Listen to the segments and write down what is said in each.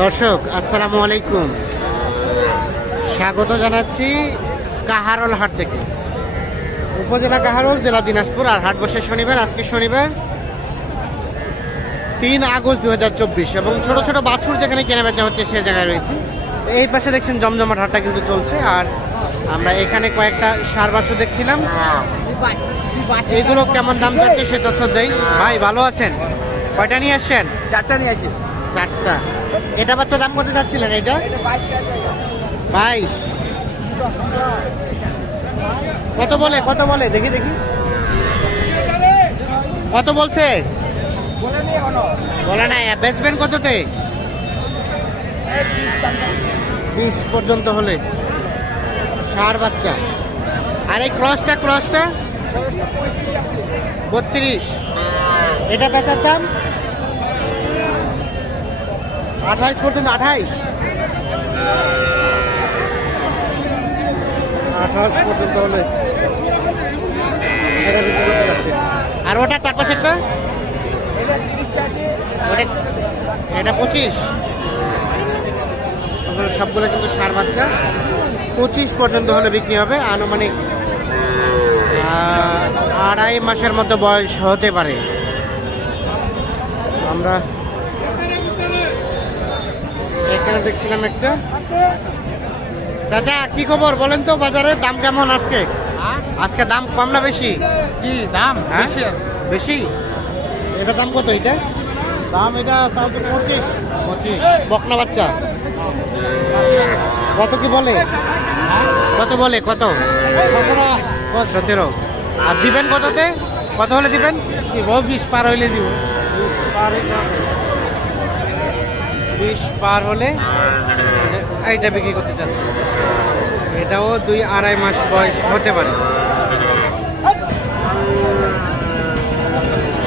দর্শক আসসালামু আলাইকুম, স্বাগত জানাচ্ছি কাহারোল হাট থেকে। উপজেলা কাহারোল, জেলা দিনাজপুর। আর হাট বসে শনিবার, আজকে শনিবার 3 আগস্ট 2024। এবং ছোট ছোট বাছুর যেখানে কেনাবেচা হচ্ছে সে জায়গায় রয়েছে। এই পাশে দেখছেন জমজমাট হাটটা কিন্তু চলছে। আর আমরা এখানে কয়েকটা ষাঁড় বাছুর দেখছিলাম, এগুলো কেমন দাম যাচ্ছে সে তথ্য দেই। ভাই ভালো আছেন? কয়টা নিয়ে আসছেন? 4টা নিয়ে আসি। 4টা। এটা বাচ্চা দাম কত যাচ্ছিলেন? এটা 22। কত বলে দেখি কত বলছে? বলে নাই। বেচবেন কততে? 20 পর্যন্ত হলে ষাঁড় বাচ্চা। আর এই ক্রসটা 32। এটা বেচার দাম 28 পর্যন্ত। 28 পর্যন্ত হলে এটা বিক্রি করতে যাচ্ছে। আর ওটা তার পাশে একটা, এটা 25। সবগুলো কিন্তু ষাঁড় বাচ্চা। 25 পর্যন্ত হলে বিক্রি হবে। আনুমানিক 2.5 মাসের মতো বয়স হতে পারে। আমরা এখানে দেখছিলাম একটা। চাচা কি খবর বলেন তো? বাজারের দাম কেমন আজকে? আজকে দাম কম না বেশি? কি দাম? বেশি। এটা দাম কত? এটা দাম এটা 25। বকনা বাচ্চা কত কি বলে? কত 17। আর দিবেন কততে? কত হলে দিবেন? 20 পার হইলে দিব। 20 পার হলে এইটা বিক্রি করতে চাচ্ছে। এটাও 2-2.5 মাস বয়স হতে পারে।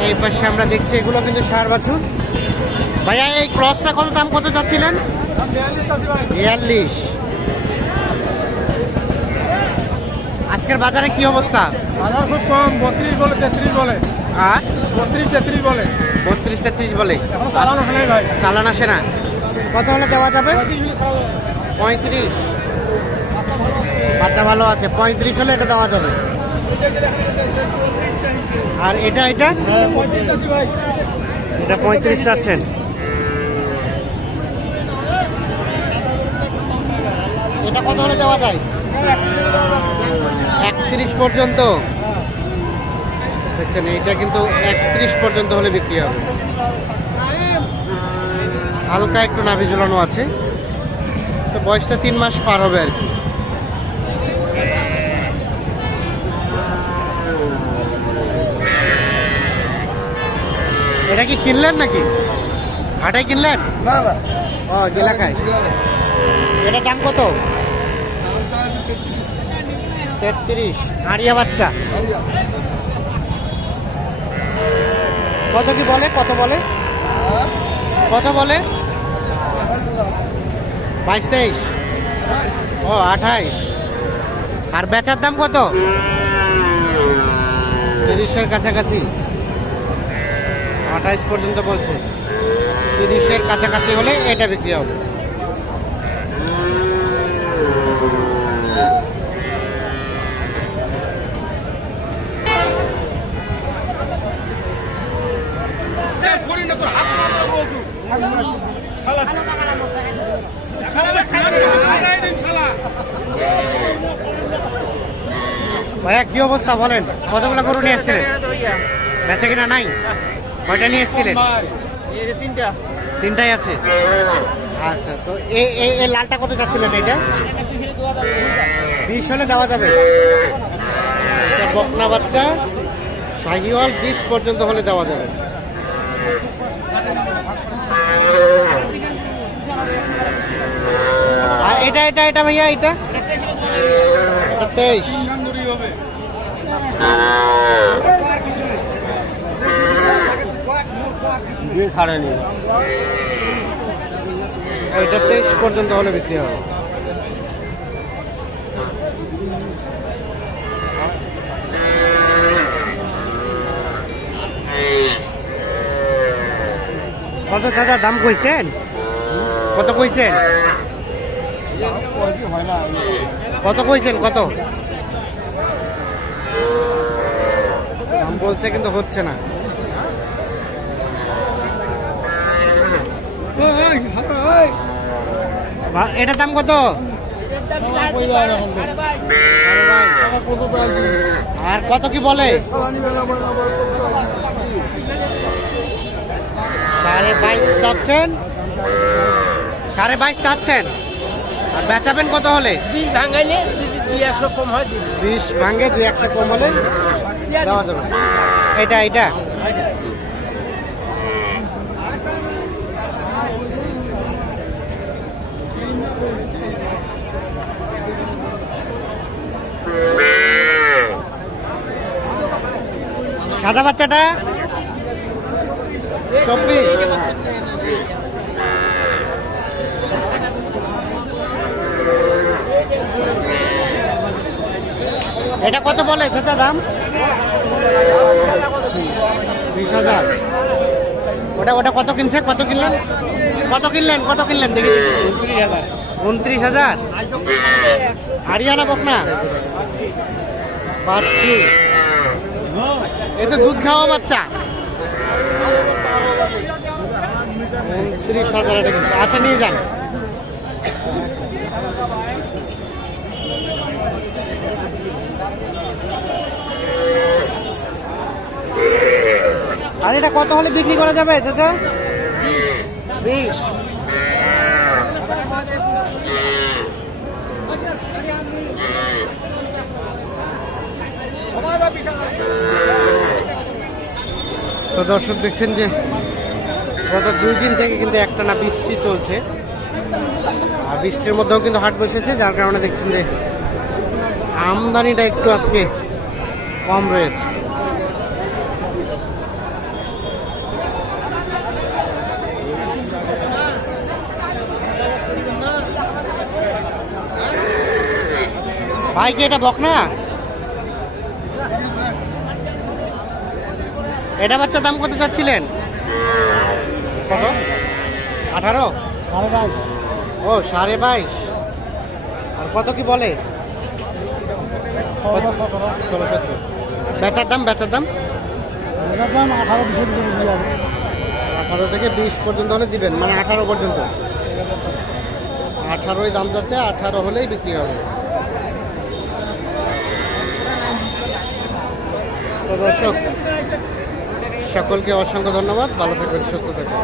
এই পাশে আমরা দেখছি এগুলো কিন্তু ষাঁড় বাছুর। ভাইয়া এই ক্রসটা কত চাচ্ছিলেন? 42। আজকের বাজারে কি অবস্থা? বাজার খুব কম। 32 বলে, 33 বলে। আর 32-33 বলে। 32-33 বলে। এখন চালানো হয় ভাই। চালান আসে না। কত হলে দেওয়া যাবে? 35। বাচ্চা ভালো আছে। 35 হলে এটা দেওয়া যাবে। আর এটা 35 আছে ভাই। এটা 35 চাচ্ছেন। এটা কত হলে দেওয়া যায়? 31 পর্যন্ত। দেখছেন এটা কিন্তু 31 পর্যন্ত হলে বিক্রি হবে। হালকা একটু নাভি ঝুলানো আছে। তো বয়সটা 3 মাস পার হবে আর কি। এটা কি কিনলেন নাকি? হাটাই কিনলেন? না ও এলাকায়। এটা দাম কত? 33। আড়িয়া বাচ্চা। কত বলে? 22-23। ও 28। আর বেচার দাম কত? 30-এর কাছাকাছি। 28 পর্যন্ত বলছে। 30-এর কাছাকাছি হলে এটা বিক্রি হবে। ভাইয়া কি অবস্থা বলেন? কতগুলো গরু নিয়ে এসেছিলেন? বেচা কিনা নাই? কয়টা নিয়ে এসেছিলেন? 3টাই আছে। আচ্ছা, তো এই লালটা কত চাচ্ছিলেন? এটা 20 হলে দেওয়া যাবে। এটা বকনা বাচ্চা শাহিওয়াল, 20 পর্যন্ত হলে দেওয়া যাবে। আর এটা ভাইয়া এটা 23। এটা 23 পর্যন্ত হলে বিক্রি হবে। কত টাকা দাম কইছেন? কত কইছেন? হয় না কত কইছেন? কত দাম বলছে কিন্তু হচ্ছে না। এটার দাম কত? আর কত কি বলে? 22.5 চাচ্ছেন, 22.5 চাচ্ছেন। আর বেচাবেন কত হলে? 20 ভাঙাইলে 200 কম হয় 20 ভাঙে 200 কম হলে দেওয়া যাবে। এটা এটা সাদা বাচ্চাটা 24। এটা কত বলে চাচা দাম? 20,000। ওটা ওটা কত কিনছে? কত কিনলেন? কত কিনলেন? কত কিনলেন দেখি? 29,000। হারিয়ানা বকনা পাচ্ছি। এ তো দুধ খাওয়া বাচ্চা। 29,000 এটা কিনছে। আচ্ছা নিয়ে যান। আর এটা কত হলে বিক্রি করা যাবে চাচা? 20। তো দর্শক দেখছেন যে গত 2 দিন থেকে কিন্তু একটানা বৃষ্টি চলছে, আর বৃষ্টির মধ্যেও কিন্তু হাট বসেছে, যার কারণে দেখছেন যে আমদানিটা একটু আজকে কম রয়েছে। ভাই কি এটা বকনা? এটা বাচ্চার দাম কত চাচ্ছিলেন? কত? 18? ও 22.5। আর কত কি বলে? 16,70। বেচার দাম? বেচার দাম 18 থেকে 20 পর্যন্ত হলে দিবেন, মানে 18 পর্যন্ত। 18ই দাম যাচ্ছে, 18 হলেই বিক্রি হবে। তো দর্শক সকলকে অসংখ্য ধন্যবাদ, ভালো থাকবেন, সুস্থ থাকবেন।